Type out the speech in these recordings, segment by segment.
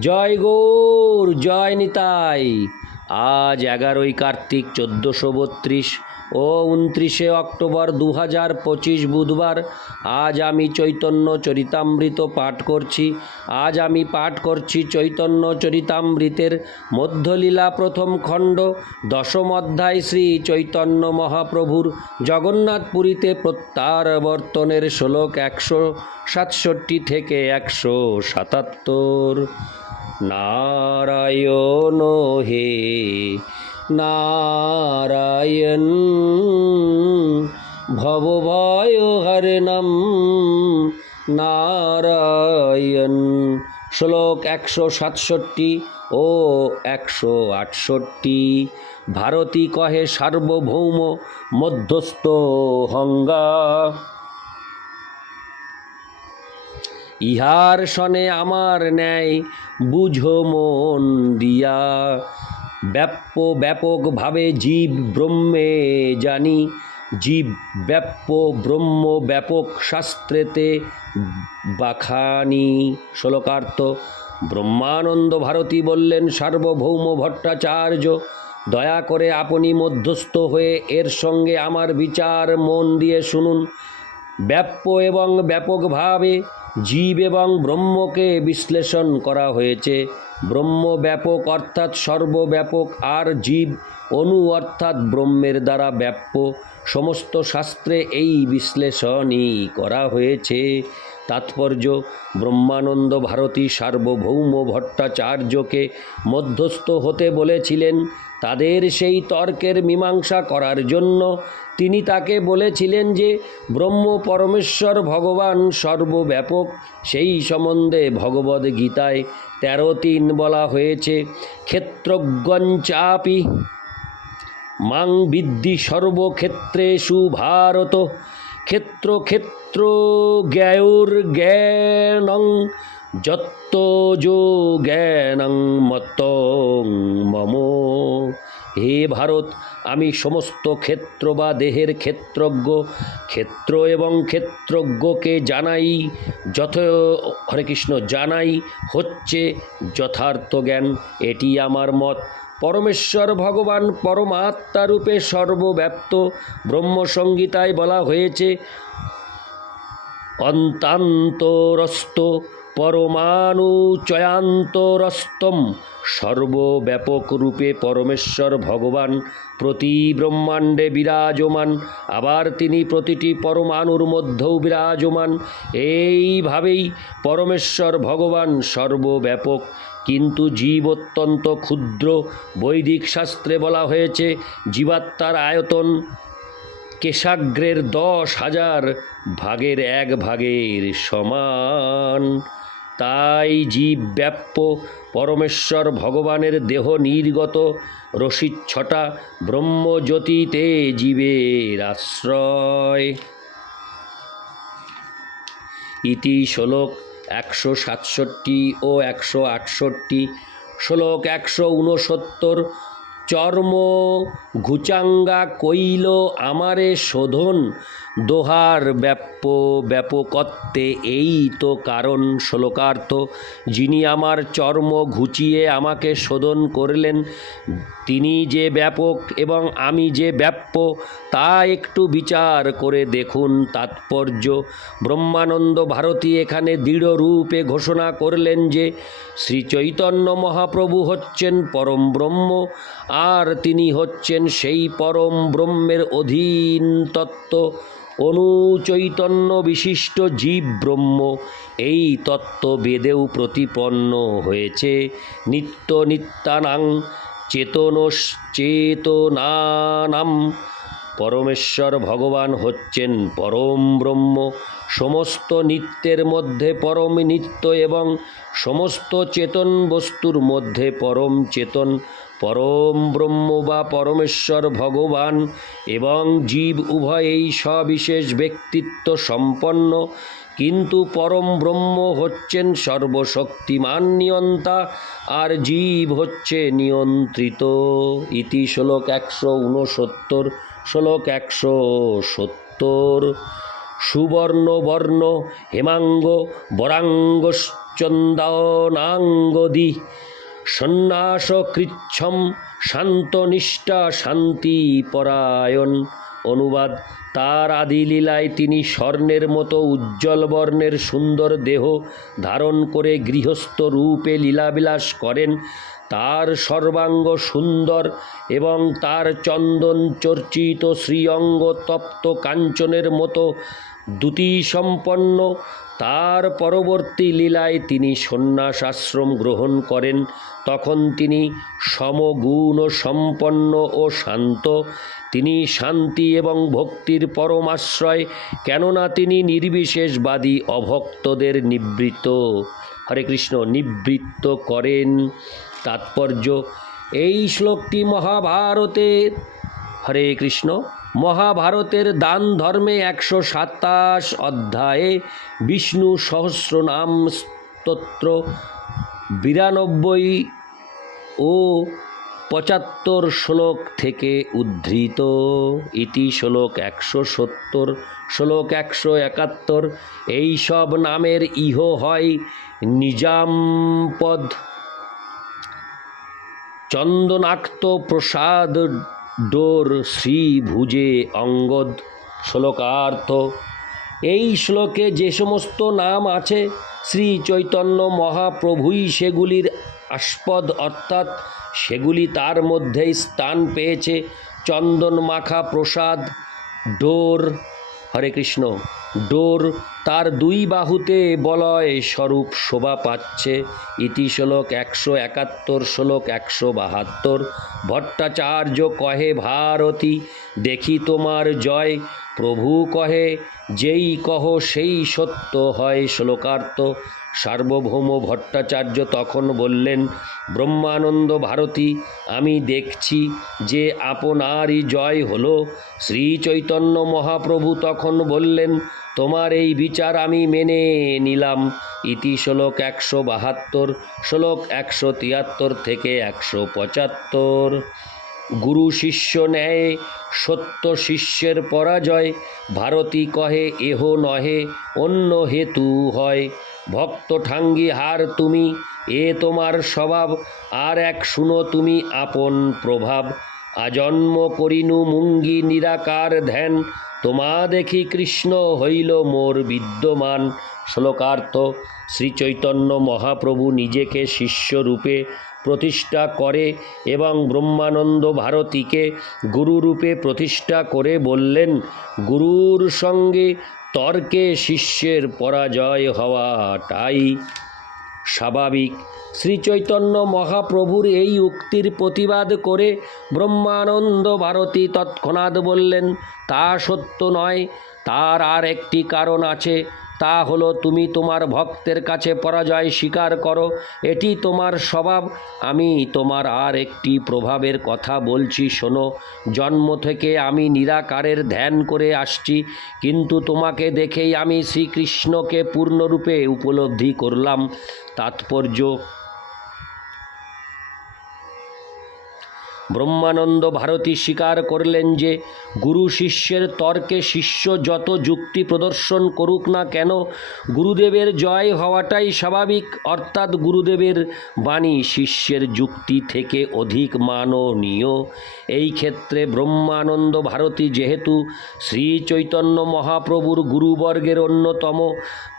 জয় গৌর, জয় নিতাই। আজ এগারোই কার্তিক চোদ্দোশো বত্রিশ ও উনত্রিশে অক্টোবর দু হাজার পঁচিশ বুধবার। আজ আমি চৈতন্য চরিতামৃত পাঠ করছি। আজ আমি পাঠ করছি চৈতন্য চরিতামৃতের মধ্যলীলা প্রথম খণ্ড। দশম অধ্যায় শ্রী চৈতন্য মহাপ্রভুর জগন্নাথপুরীতে প্রত্যাবর্তনের শ্লোক একশো সাতষট্টি থেকে একশো সাতাত্তর। নারায়ণ হে, নারায়ণ ভবভয় হরণম নারায়ণ। শ্লোক একশো সাতষট্টি ও একশো আটষট্টি। ভারতী কহে সার্বভৌম মধ্যস্থ হঙ্গা। ইহার সনে আমার ন্যায় বুঝো মন দিয়া। ব্যাপ্য ব্যাপকভাবে জীব ব্রহ্মে জানি, জীব ব্যাপ্য ব্রহ্ম ব্যাপক শাস্ত্রেতে বাখানি। শ্লোকার্থ, ব্রহ্মানন্দ ভারতী বললেন, সার্বভৌম ভট্টাচার্য, দয়া করে আপনি মধ্যস্থ হয়ে এর সঙ্গে আমার বিচার মন দিয়ে শুনুন। ব্যাপ্য এবং ব্যাপকভাবে জীব এবং ব্রহ্মকে বিশ্লেষণ করা হয়েছে। ব্রহ্ম ব্যাপক অর্থাৎ সর্বব্যাপক আর জীব অনু অর্থাৎ ব্রহ্মের দ্বারা ব্যাপ্য। সমস্ত শাস্ত্রে এই বিশ্লেষণই করা হয়েছে। তাৎপর্য, ব্রহ্মানন্দ ভারতী সার্বভৌম ভট্টাচার্যকে মধ্যস্থ হতে বলেছিলেন। তাদের সেই তর্কের মীমাংসা করার জন্য তিনি তাকে বলেছিলেন যে, ব্রহ্ম পরমেশ্বর ভগবান সর্বব্যাপক। সেই সম্বন্ধে ভগবদ গীতায় তেরো তিন বলা হয়েছে ক্ষেত্রজ্ঞঞ্চাপি মাং বিদ্ধি সর্বক্ষেত্রে সুভারত ক্ষেত্র ক্ষেত্র জ্ঞায়ুর জ্ঞানং যত্ত যো জ্ঞানং মত মম। হে ভারত, আমি সমস্ত ক্ষেত্র বা দেহের ক্ষেত্রজ্ঞ, ক্ষেত্র এবং ক্ষেত্রজ্ঞকে জানাই, যথ হরে কৃষ্ণ, জানাই হচ্ছে যথার্থ জ্ঞান। এটি আমার মত। পরমেশ্বর ভগবান পরমাত্মা রূপে সর্বব্যাপ্ত। ব্রহ্মসংগীতায় বলা হয়েছে অন্তান্তরস্ত পরমাণু চয়ান্তরস্তম। সর্বব্যাপক রূপে পরমেশ্বর ভগবান, প্রতি ব্রহ্মাণ্ডে বিরাজমান। আবার তিনি প্রতিটি পরমাণুর মধ্যেও বিরাজমান। এইভাবেই পরমেশ্বর ভগবান সর্বব্যাপক। কিন্তু জীব অত্যন্ত ক্ষুদ্র। বৈদিক শাস্ত্রে বলা হয়েছে, জীবাত্মার আয়তন কেশাগ্রের দশ হাজার ভাগের এক ভাগের সমান। তাই জীব ব্যাপ্য, পরমেশ্বর ভগবানের দেহ নির্গত রসিচ্ছটা ব্রহ্মজ্যোতিতে জীবের আশ্রয়। ইতি শ্লোক একশো সাতষট্টি ও একশো আটষট্টি। শ্লোক একশো উনসত্তর চর্ম ঘুচাঙ্গা কইল আমারে শোধন। দোহার ব্যাপ্য ব্যাপকত্বে এই তো কারণ শ্লোকার্থ। যিনি আমার চর্ম ঘুচিয়ে আমাকে শোধন করলেন, তিনি যে ব্যাপক এবং আমি যে ব্যাপ্য তা একটু বিচার করে দেখুন তাৎপর্য। ব্রহ্মানন্দ ভারতী এখানে দৃঢ় রূপে ঘোষণা করলেন যে শ্রী চৈতন্য মহাপ্রভু হচ্ছেন পরম ব্রহ্ম। আর তিনি হচ্ছেন সেই পরম ব্রহ্মের অধীন তত্ত্ব অনুচৈতন্য বিশিষ্ট জীব ব্রহ্ম। এই তত্ত্ব বেদেও প্রতিপন্ন হয়েছে। নিত্য নিত্যানাং চেতনশ্চেতনানাম পরমেশ্বর ভগবান হচ্ছেন পরম ব্রহ্ম। সমস্ত নিত্যের মধ্যে পরম নিত্য এবং সমস্ত চেতন বস্তুর মধ্যে পরম চেতন। পরম ব্রহ্ম বা পরমেশ্বর ভগবান এবং জীব উভয়েই সবিশেষ ব্যক্তিত্ব সম্পন্ন, কিন্তু পরম ব্রহ্ম হচ্ছেন সর্বশক্তিমান নিয়ন্তা আর জীব হচ্ছে নিয়ন্ত্রিত। ইতি শ্লোক একশো উনসত্তর শ্লোক একশো সত্তর। সুবর্ণ বর্ণ হেমাঙ্গ বরাঙ্গশ্চ চন্দানাঙ্গদি সন্ন্যাস কৃচ্ছম শান্তনিষ্ঠা শান্তি পরায়ণ। অনুবাদ, তার আদি লীলায় তিনি স্বর্ণের মতো উজ্জ্বল বর্ণের সুন্দর দেহ ধারণ করে গৃহস্থ রূপে লীলাবিলাস করেন। তার সর্বাঙ্গ সুন্দর এবং তার চন্দন চর্চিত শ্রীঅঙ্গ তপ্ত কাঞ্চনের মতো দ্যুতি সম্পন্ন তার পরবর্তী লীলায় তিনি সন্ন্যাস আশ্রম গ্রহণ করেন। তখন তিনি সমগুণ সম্পন্ন ও শান্ত। তিনি শান্তি এবং ভক্তির পরমাশ্রয় কেননা তিনি নির্বিশেষবাদী অভক্তদের নিবৃত্ত হরে কৃষ্ণ, নিবৃত্ত করেন। তাৎপর্য, এই শ্লোকটি মহাভারতের হরে কৃষ্ণ। মহাভারতের দান ধর্মে একশো সাতাশ অধ্যায়ে বিষ্ণু সহস্রনাম স্তোত্র বিরানব্বই ও পঁচাত্তর শ্লোক থেকে উদ্ধৃত। ইতি শ্লোক একশো সত্তর, শ্লোক একশো একাত্তর। এই সব নামের ইহ হয় নিজামপদ চন্দনাক্ত প্রসাদ ডোর শ্রী ভুজে অঙ্গদ শ্লোকার্থ। এই শ্লোকে যে সমস্ত নাম আছে, শ্রী চৈতন্য মহাপ্রভুই সেগুলির আস্পদ, অর্থাৎ সেগুলি তার মধ্যেই স্থান পেয়েছে। চন্দন মাখা প্রসাদ, ডোর হরে কৃষ্ণ। ডোর তার দুই বাহুতে বলয় স্বরূপ শোভা পাচ্ছে। ইতি শ্লোক একশো একাত্তর, শ্লোক একশো বাহাত্তর। ভট্টাচার্য কহে, ভারতী, দেখি তোমার জয়। প্রভু কহে, যেই কহ সেই সত্য হয় শ্লোকার্থ। সার্বভৌম ভট্টাচার্য তখন বললেন, ব্রহ্মানন্দ ভারতী, আমি দেখছি যে আপনারই জয় হলো। শ্রী চৈতন্য মহাপ্রভু তখন বললেন, তোমার এই বিচার আমি মেনে নিলাম। ইতি শ্লোক একশো বাহাত্তর, শ্লোক একশো তিয়াত্তর থেকে একশো পঁচাত্তর। গুরু শিষ্য ন্যায়, সত্য শিষ্যের পরাজয়, ভারতী কহে এহ নহে, অন্য হেতু হয়। ভক্ত ঠাঙ্গি হার তুমি, এ তোমার স্বভাব, আর এক শুনো তুমি আপন প্রভাব। আজন্ম করিনু মুঙ্গি নিরাকার ধ্যান, তোমা দেখি কৃষ্ণ হইল মোর বিদ্যমান। শ্লোকার্থ শ্রী চৈতন্য মহাপ্রভু নিজেকে শিষ্যরূপে প্রতিষ্ঠা করে এবং ব্রহ্মানন্দ ভারতীকে গুরুরূপে প্রতিষ্ঠা করে বললেন, গুরুর সঙ্গে তর্কে শিষ্যের পরাজয় হওয়াটাই স্বাভাবিক। শ্রী চৈতন্য মহাপ্রভুর এই উক্তির প্রতিবাদ করে ব্রহ্মানন্দ ভারতী তৎক্ষণাৎ বললেন, তা সত্য নয়, তার আর একটি কারণ আছে। তা হলো তুমি তোমার ভক্তের কাছে পরাজয় স্বীকার করো, এটি তোমার স্বভাব। আমি তোমার আর একটি প্রভাবের কথা বলছি, শোনো, জন্ম থেকে আমি নিরাকারের ধ্যান করে আসছি, কিন্তু তোমাকে দেখেই আমি শ্রীকৃষ্ণকে পূর্ণরূপে উপলব্ধি করলাম। তাৎপর্য ব্রহ্মানন্দ ভারতী স্বীকার করলেন যে গুরু শিষ্যের তর্কে শিষ্য যত যুক্তি প্রদর্শন করুক না কেন, গুরুদেবের জয় হওয়াটাই স্বাভাবিক, অর্থাৎ গুরুদেবের বাণী শিষ্যের যুক্তি থেকে অধিক মাননীয়। এই ক্ষেত্রে ব্রহ্মানন্দ ভারতী যেহেতু শ্রী চৈতন্য মহাপ্রভুর গুরুবর্গের অন্যতম,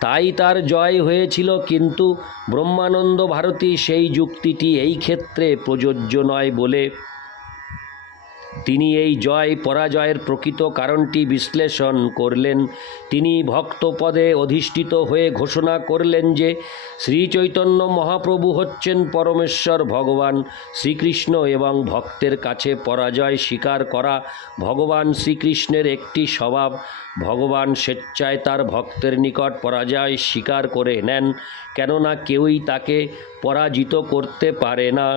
তাই তার জয় হয়েছিল, কিন্তু ব্রহ্মানন্দ ভারতী সেই যুক্তিটি এই ক্ষেত্রে প্রযোজ্য নয় বলে তিনি এই জয় পরাজয়ের প্রকৃত কারণটি বিশ্লেষণ করলেন। তিনি ভক্তপদে অধিষ্ঠিত হয়ে ঘোষণা করলেন যে শ্রী চৈতন্য মহাপ্রভু হচ্ছেন পরমেশ্বর ভগবান শ্রীকৃষ্ণ এবং ভক্তের কাছে পরাজয় স্বীকার করা ভগবান শ্রীকৃষ্ণের একটি স্বভাব। ভগবান স্বেচ্ছায় তার ভক্তের নিকট পরাজয় স্বীকার করে নেন, কেননা কেউই তাকে পরাজিত করতে পারে না।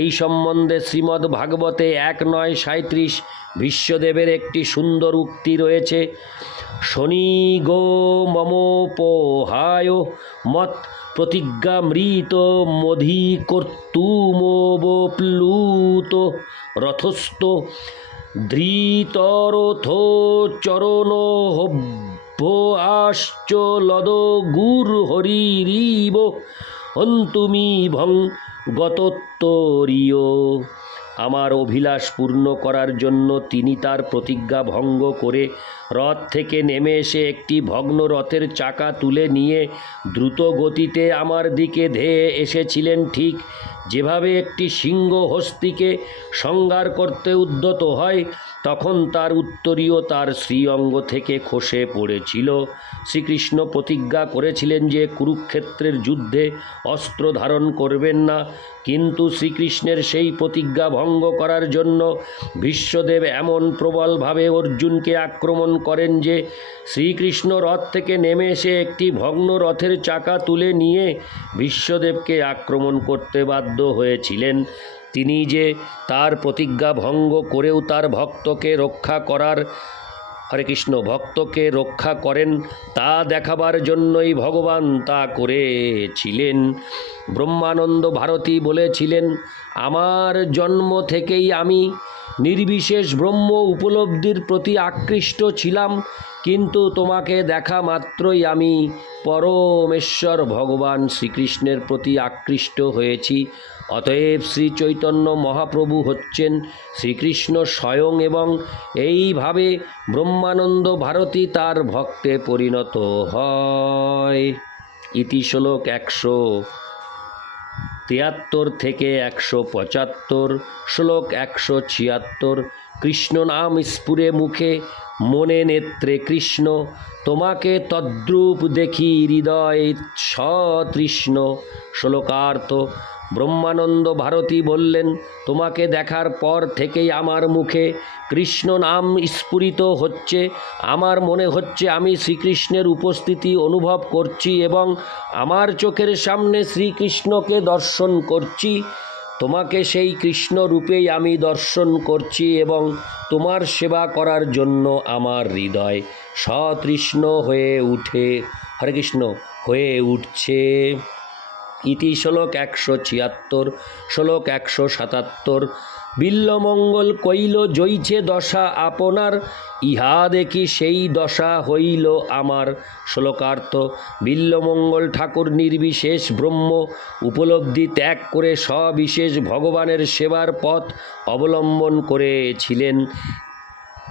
এই সম্বন্ধে শ্রীমদ্ ভাগবতে এক নয় সাঁত্রিশ বিশ্বদেবের একটি সুন্দর উক্তি রয়েছে। শনি গো মমোপহায় মত প্রতিজ্ঞামৃত মধি কর্তুমোবপ্লুত রথস্থ, ধৃতরথ চরণ আশ্চ লদ গুর হরিরিব অন্তুমি ভং গতোত্তরীয়। আমার অভিলাষ পূর্ণ করার জন্য তিনি তার প্রতিজ্ঞা ভঙ্গ করে রথ থেকে নেমে এসে একটি ভগ্ন রথের চাকা তুলে নিয়ে দ্রুত গতিতে আমার দিকে ধেয়ে এসেছিলেন ঠিক যেভাবে একটি সিংহ হস্তিকে সংগার করতে উদ্যত হয়, তখন তার উত্তরীয় তার শ্রীঅঙ্গ থেকে খসে পড়েছিল। শ্রীকৃষ্ণ প্রতিজ্ঞা করেছিলেন যে কুরুক্ষেত্রের যুদ্ধে অস্ত্র ধারণ করবেন না, কিন্তু শ্রীকৃষ্ণের সেই প্রতিজ্ঞা ভঙ্গ করার জন্য বিশ্বদেব এমন প্রবলভাবে অর্জুনকে আক্রমণ করেন যে শ্রীকৃষ্ণ রথ থেকে নেমে এসে একটি ভগ্ন রথের চাকা তুলে নিয়ে বিশ্বদেবকে আক্রমণ করতে বাধ্য হয়েছিলেন। তিনি যে তার প্রতিজ্ঞা ভঙ্গ করেও তার ভক্তকে রক্ষা করার, হরে কৃষ্ণ, ভক্তকে রক্ষা করেন, তা দেখাবার জন্যই ভগবান তা করেছিলেন। ব্রহ্মানন্দ ভারতী বলেছিলেন আমার জন্ম থেকেই আমি নির্বিশেষ ব্রহ্ম উপলব্ধির প্রতি আকৃষ্ট ছিলাম, কিন্তু তোমাকে দেখা মাত্রই আমি পরমেশ্বর ভগবান শ্রীকৃষ্ণের প্রতি আকৃষ্ট হয়েছি। অতএব শ্রী চৈতন্য মহাপ্রভু হচ্ছেন শ্রীকৃষ্ণ স্বয়ং এবং এইভাবে ব্রহ্মানন্দ ভারতী তার ভক্তে পরিণত হয়। ইতি শ্লোক একশো। তিয়াত্তর থেকে একশো পঁচাত্তর, শ্লোক একশো ছিয়াত্তর, কৃষ্ণ নাম স্ফুরে মুখে, মনে নেত্রে কৃষ্ণ, তোমাকে তদ্রূপ দেখি হৃদয় সতৃষ্ণ, শ্লোকার্থ ব্রহ্মানন্দ ভারতী বললেন, তোমাকে দেখার পর থেকেই আমার মুখে কৃষ্ণ নাম স্ফুরিত হচ্ছে। আমার মনে হচ্ছে আমি শ্রীকৃষ্ণের উপস্থিতি অনুভব করছি এবং আমার চোখের সামনে শ্রীকৃষ্ণকে দর্শন করছি। তোমাকে সেই কৃষ্ণ রূপেই আমি দর্শন করছি এবং তোমার সেবা করার জন্য আমার হৃদয় সতৃষ্ণ হয়ে উঠে। হরে কৃষ্ণ, হয়ে উঠছে। ইতি শ্লোক একশো ছিয়াত্তর, শ্লোক একশো সাতাত্তর। বিল্লমঙ্গল কইল জইছে দশা আপনার, ইহা দেখি সেই দশা হইল আমার। শ্লোকার্থ, বিল্লমঙ্গল ঠাকুর নির্বিশেষ ব্রহ্ম, উপলব্ধি ত্যাগ করে সবিশেষ ভগবানের সেবার পথ অবলম্বন করেছিলেন।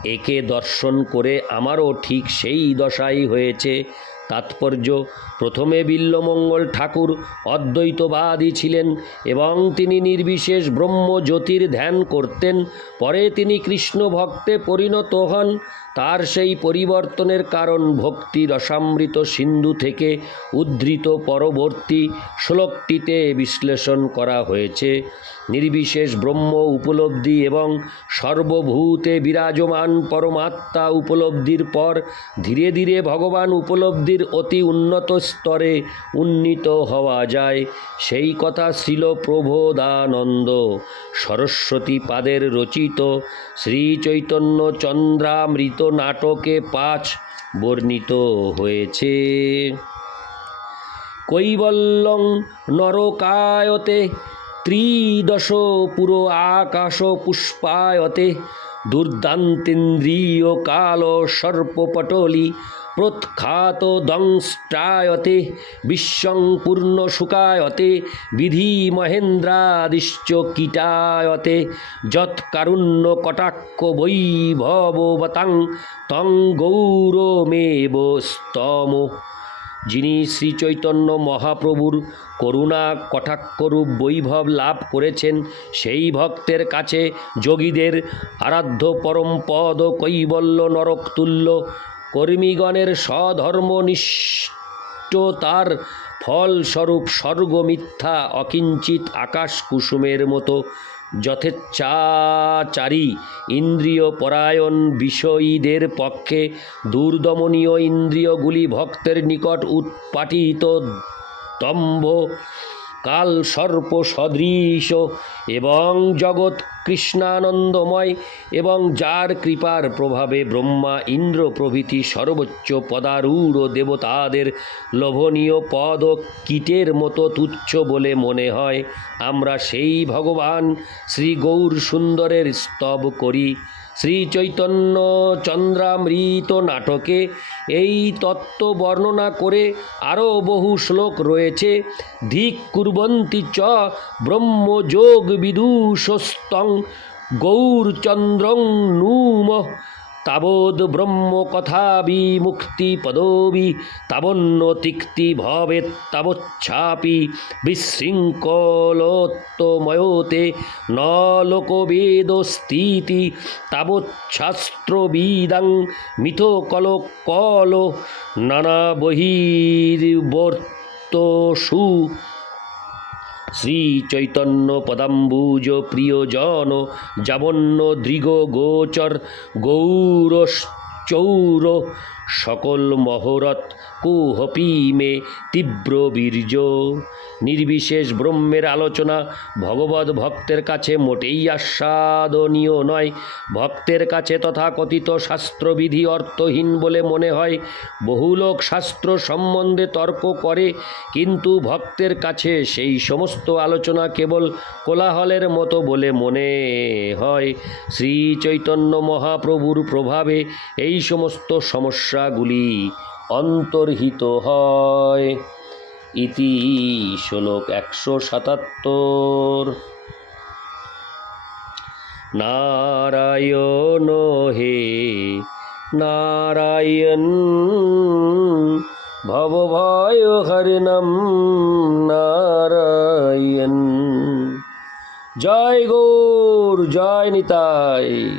একে দর্শন করে আমারও ঠিক সেই দশাই হয়েছে। তাৎপর্য। প্রথমে বিল্লমঙ্গল ঠাকুর অদ্বৈতবাদী ছিলেন এবং তিনি নির্বিশেষ ব্রহ্ম জ্যোতির ধ্যান করতেন। পরে তিনি কৃষ্ণ ভক্তে পরিণত হন। তার সেই পরিবর্তনের কারণ ভক্তি রসামৃত সিন্ধু থেকে উদ্ধৃত পরবর্তী শ্লোকটিতে বিশ্লেষণ করা হয়েছে। নির্বিশেষ ব্রহ্ম উপলব্ধি এবং সর্বভূতে বিরাজমান পরমাত্মা উপলব্ধির পর ধীরে ধীরে ভগবান উপলব্ধির অতি উন্নত স্তরে উন্নীত হওয়া যায়। সেই কথা শ্রীল প্রবোদানন্দ সরস্বতী পাদের রচিত শ্রী চৈতন্য চন্দ্রামৃত নাটকে পাঁচ বর্ণিত হয়েছে। কৈবল্যং নরকায়তে ত্রিদশ পুরো আকাশ পুষ্পায়তে দুর্দান্তেন্দ্রিয় কাল সর্পপটলি প্রৎখাত দংষ্টায়তে, বিশ্বং পূর্ণ শুকায়তে, বিধি মহেন্দ্রাদিশ্চ কীটায়তে যৎকারুণ্য কটাক্ষ বৈভবতাং তং গৌরমেব স্তম। যিনি শ্রী চৈতন্য মহাপ্রভুর করুণা কটাক্ষরূপ বৈভব লাভ করেছেন, সেই ভক্তের কাছে যোগীদের আরাধ্য পরম পদ কৈবল্য নরকতুল্য কর্মীগণের স্বধর্মনিষ্ঠতার ফলস্বরূপ স্বর্গ মিথ্যা অকিঞ্চিত আকাশ কুসুমের মতো যথেচ্ছাচারী ইন্দ্রিয় পরায়ণ বিষয়ীদের পক্ষে দুর্দমনীয় ইন্দ্রিয়গুলি ভক্তের নিকট উৎপাটিত দম্ভ কাল সর্প সদৃশ এবং জগৎ কৃষ্ণানন্দময় এবং যার কৃপার প্রভাবে ব্রহ্মা ইন্দ্র প্রভৃতি সর্বোচ্চ পদারূঢ় দেবতাদের লোভনীয় পদ কীটের মতো তুচ্ছ বলে মনে হয়। আমরা সেই ভগবান শ্রী গৌর সুন্দরের স্তব করি। শ্রী চৈতন্য চন্দ্রামৃত নাটকে এই তত্ত্ব বর্ণনা করে আরও বহু শ্লোক রয়েছে। ধিক কুর্বন্তি চ ব্রহ্মযোগ বিদূষস্তং গৌরচন্দ্রং নূম তাবদ ব্রহ্ম কথা বিমুক্তি পদবি তাবন্ন তিক্তি ভবেত তাবচ্ছাপি, বিশৃঙ্খলোত্তময়তে ন লোকবেদস্থিতি তাবচ্ছাস্ত্রবিদাং মিথো কল কল নানা বহির্বর্তসু শ্রী চৈতন্য পদাম্বুজ প্রিয়জন যাবন্ন দৃগ গোচর গৌরশ্চৌর সকল মহরত কুহপি মে তীব্র বীর্য। নির্বিশেষ ব্রহ্মের আলোচনা ভগবত ভক্তের কাছে মোটেই আস্বাদনীয় নয়। ভক্তের কাছে তথাকথিত শাস্ত্রবিধি অর্থহীন বলে মনে হয়। বহু লোক শাস্ত্র সম্বন্ধে তর্ক করে, কিন্তু ভক্তের কাছে সেই সমস্ত আলোচনা কেবল কোলাহলের মতো বলে মনে হয়। শ্রী চৈতন্য মহাপ্রভুর প্রভাবে এই সমস্ত সমস্যাগুলি অন্তর্হিত হয়। ইতি শ্লোক একশো সাতাত্তর। নারায়ণ হে নারায়ণ ভবভয় হরিণম নারায়ণ। জয় গৌর, জয় নিতাই।